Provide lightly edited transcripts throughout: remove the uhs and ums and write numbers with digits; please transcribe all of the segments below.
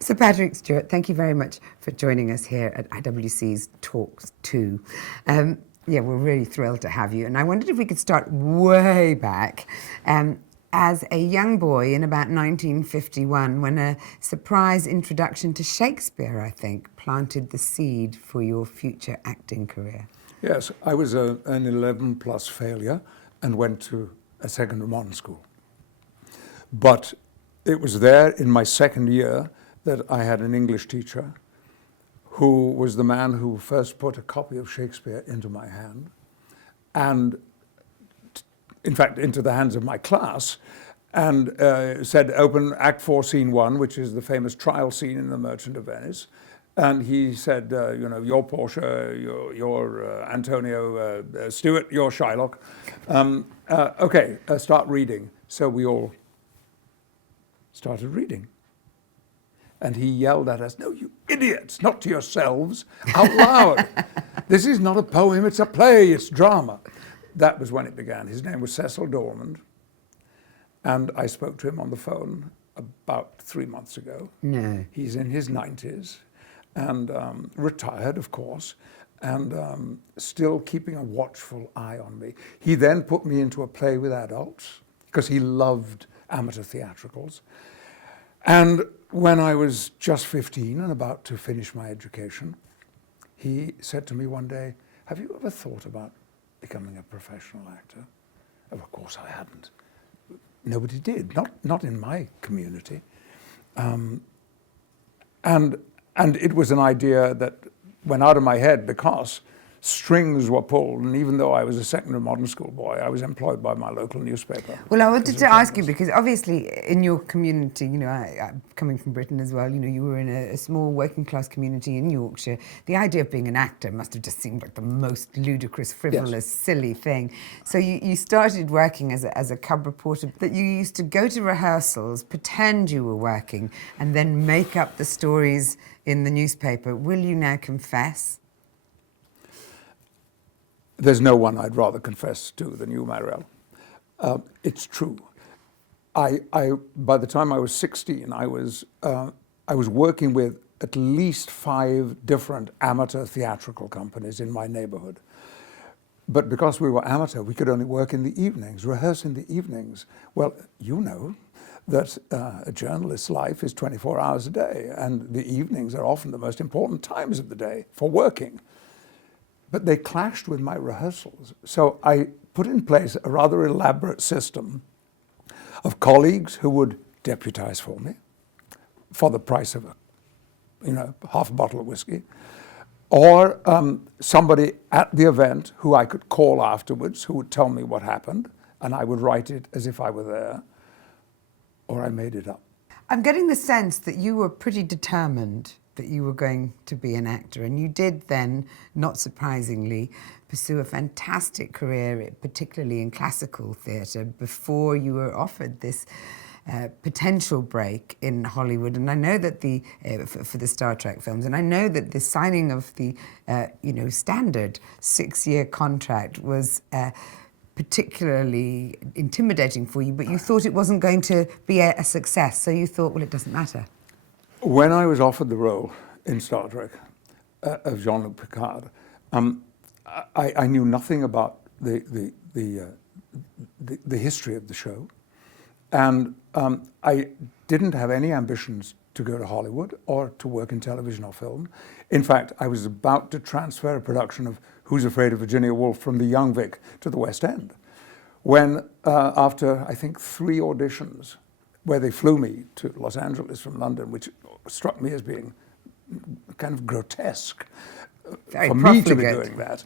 Sir Patrick Stewart, thank you very much for joining us here at IWC's Talks 2. Yeah, we're really thrilled to have you. And I wondered if we could start way back. As a young boy in about 1951, when a surprise introduction to Shakespeare, I think, planted the seed for your future acting career. Yes, I was an 11+ failure and went to a secondary modern school. But it was there in my second year that I had an English teacher who was the man who first put a copy of Shakespeare into my hand, and in fact into the hands of my class, and said, open Act 4, Scene 1, which is the famous trial scene in The Merchant of Venice. And he said, you're Portia, you're Antonio Stewart, you're Shylock. Okay, start reading. So we all started reading. And he yelled at us, no, you idiots, not to yourselves, out loud. This is not a poem, it's a play, it's drama. That was when it began. His name was Cecil Dormond. And I spoke to him on the phone about 3 months ago. No. He's in his 90s and retired, of course, and still keeping a watchful eye on me. He then put me into a play with adults because he loved amateur theatricals. And when I was just 15 and about to finish my education, he said to me one day, have you ever thought about becoming a professional actor? Of course I hadn't. Nobody did, not in my community. And it was an idea that went out of my head because strings were pulled, and even though I was a secondary modern school boy, I was employed by my local newspaper. Well, I wanted to ask you, because obviously in your community, I'm coming from Britain as well, you were in a small working class community in Yorkshire. The idea of being an actor must have just seemed like the most ludicrous, frivolous, yes, silly thing. So you started working as a cub reporter, that you used to go to rehearsals, pretend you were working, and then make up the stories in the newspaper. Will you now confess? There's no one I'd rather confess to than you, Mariella. It's true. By the time I was 16, I was working with at least 5 different amateur theatrical companies in my neighborhood. But because we were amateur, we could only work in the evenings, rehearse in the evenings. Well, you know that a journalist's life is 24 hours a day, and the evenings are often the most important times of the day for working. But they clashed with my rehearsals. So I put in place a rather elaborate system of colleagues who would deputize for me for the price of half a bottle of whiskey, or somebody at the event who I could call afterwards who would tell me what happened, and I would write it as if I were there, or I made it up. I'm getting the sense that you were pretty determined that you were going to be an actor, and you did then, not surprisingly, pursue a fantastic career, particularly in classical theatre, before you were offered this potential break in Hollywood. And I know that for the Star Trek films, and I know that the signing of the standard 6-year contract was particularly intimidating for you, but you thought it wasn't going to be a success, so you thought, well, it doesn't matter. When I was offered the role in Star Trek of Jean-Luc Picard, I knew nothing about the history of the show, and I didn't have any ambitions to go to Hollywood or to work in television or film. In fact, I was about to transfer a production of Who's Afraid of Virginia Woolf from the Young Vic to the West End, when after, I think, 3 auditions, where they flew me to Los Angeles from London, which struck me as being kind of grotesque Very for me to be profligate. doing that.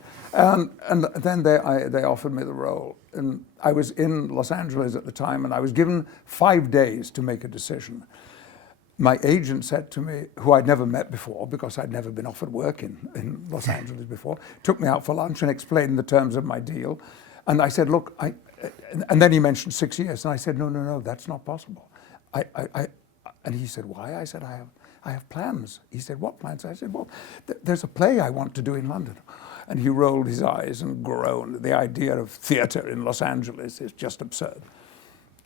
And then they offered me the role. And I was in Los Angeles at the time, and I was given 5 days to make a decision. My agent said to me, who I'd never met before, because I'd never been offered work in Los Angeles before, took me out for lunch and explained the terms of my deal. And I said, look, and then he mentioned 6 years, and I said, no, that's not possible. And he said, why? I said, I have plans. He said, what plans? I said, well, there's a play I want to do in London. And he rolled his eyes and groaned. The idea of theatre in Los Angeles is just absurd.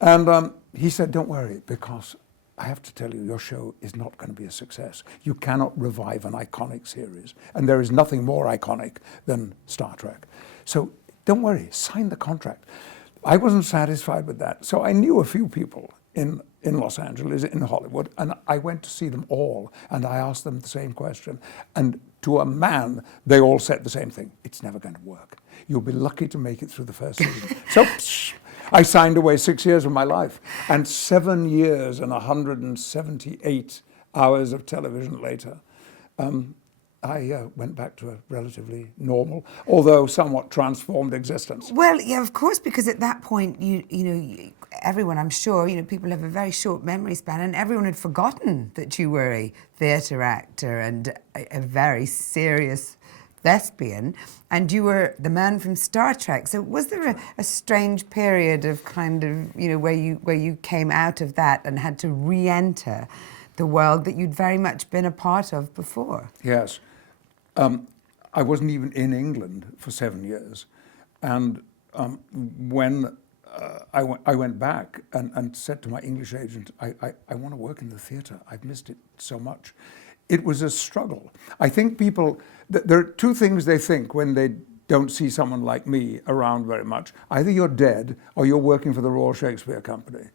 And he said, don't worry, because I have to tell you, your show is not going to be a success. You cannot revive an iconic series. And there is nothing more iconic than Star Trek. So don't worry, sign the contract. I wasn't satisfied with that. So I knew a few people in Los Angeles, in Hollywood, and I went to see them all, and I asked them the same question. And to a man, they all said the same thing. It's never going to work. You'll be lucky to make it through the first season. So I signed away 6 years of my life, and 7 years and 178 hours of television later, I went back to a relatively normal, although somewhat transformed existence. Well, yeah, of course, because at that point, everyone, I'm sure, people have a very short memory span, and everyone had forgotten that you were a theatre actor and a very serious thespian, and you were the man from Star Trek. So was there a strange period of kind of, where you came out of that and had to re-enter the world that you'd very much been a part of before? Yes. I wasn't even in England for 7 years. And when I went back and said to my English agent, I want to work in the theatre. I've missed it so much. It was a struggle. I think people, there are two things they think when they don't see someone like me around very much. Either you're dead or you're working for the Royal Shakespeare Company.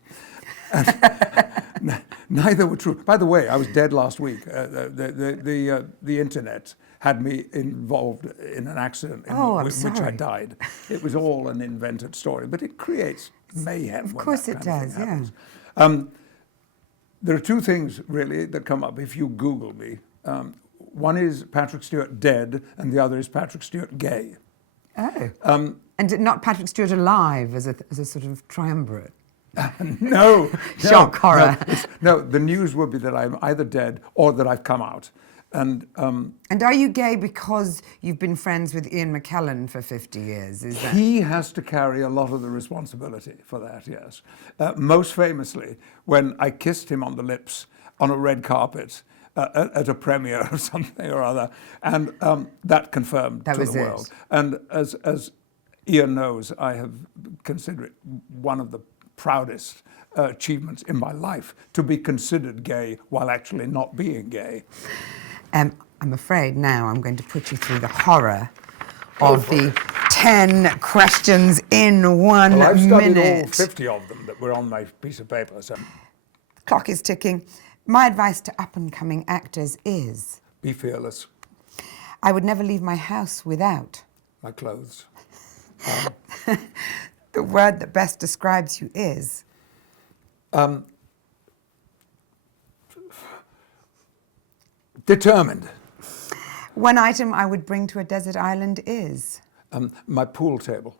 Neither were true. By the way, I was dead last week. The internet had me involved in an accident in which I died. It was all an invented story, but it creates mayhem. Of course it does, yeah. There are two things, really, that come up if you Google me. One is Patrick Stewart dead, and the other is Patrick Stewart gay. Oh. And not Patrick Stewart alive as a sort of triumvirate? No. Shock horror. No, the news would be that I'm either dead or that I've come out. And are you gay because you've been friends with Ian McKellen for 50 years? Is that... He has to carry a lot of the responsibility for that, yes. Most famously, when I kissed him on the lips on a red carpet at a premiere of something or other, and that confirmed to the world. And as Ian knows, I have considered it one of the proudest achievements in my life to be considered gay while actually not being gay. I'm afraid now I'm going to put you through the horror of the 10 questions in 1 minute. I've studied all 50 of them that were on my piece of paper. So. Clock is ticking. My advice to up-and-coming actors is... Be fearless. I would never leave my house without... My clothes. The word that best describes you is... Determined. One item I would bring to a desert island is... My pool table.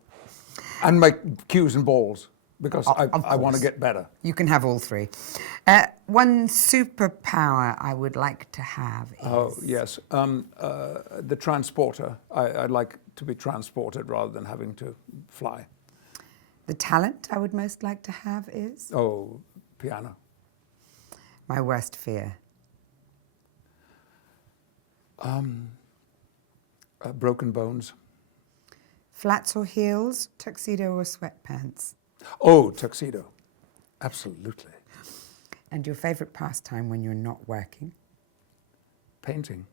And my cues and balls, because I want to get better. You can have all three. One superpower I would like to have is... Oh, yes. The transporter. I'd like to be transported rather than having to fly. The talent I would most like to have is... Oh, piano. My worst fear. Broken bones. Flats or heels, tuxedo or sweatpants? Oh, tuxedo. Absolutely. And your favourite pastime when you're not working? Painting.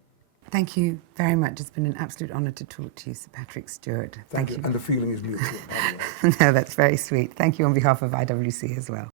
Thank you very much. It's been an absolute honour to talk to you, Sir Patrick Stewart. Thank you. And the feeling is mutual, by the way. No, that's very sweet. Thank you on behalf of IWC as well.